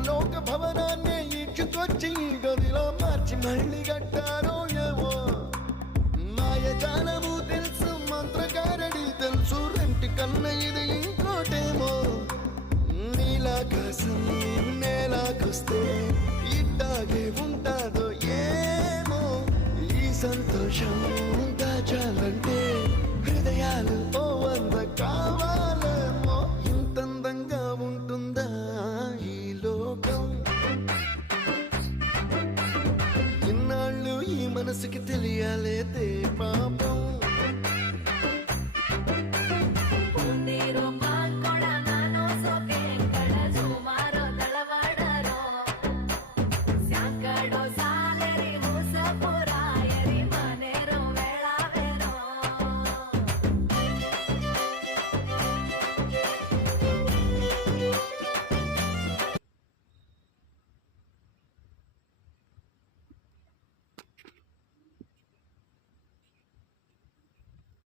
పరలోక భవనాన్ని ఈడ్చుకొచ్చి ఈ గదిలో మార్చి మళ్ళీ కట్టారో ఏమో మాయజాలము తెలుసు మంత్రకారడి తెలుసు రెంటి కన్న ఇది ఇంకోటేమో నీలాకాశం నేలాకొస్తే ఇట్టాగే ఉంటాదో ఏమో ఈ సంతోషం దాచాలంటే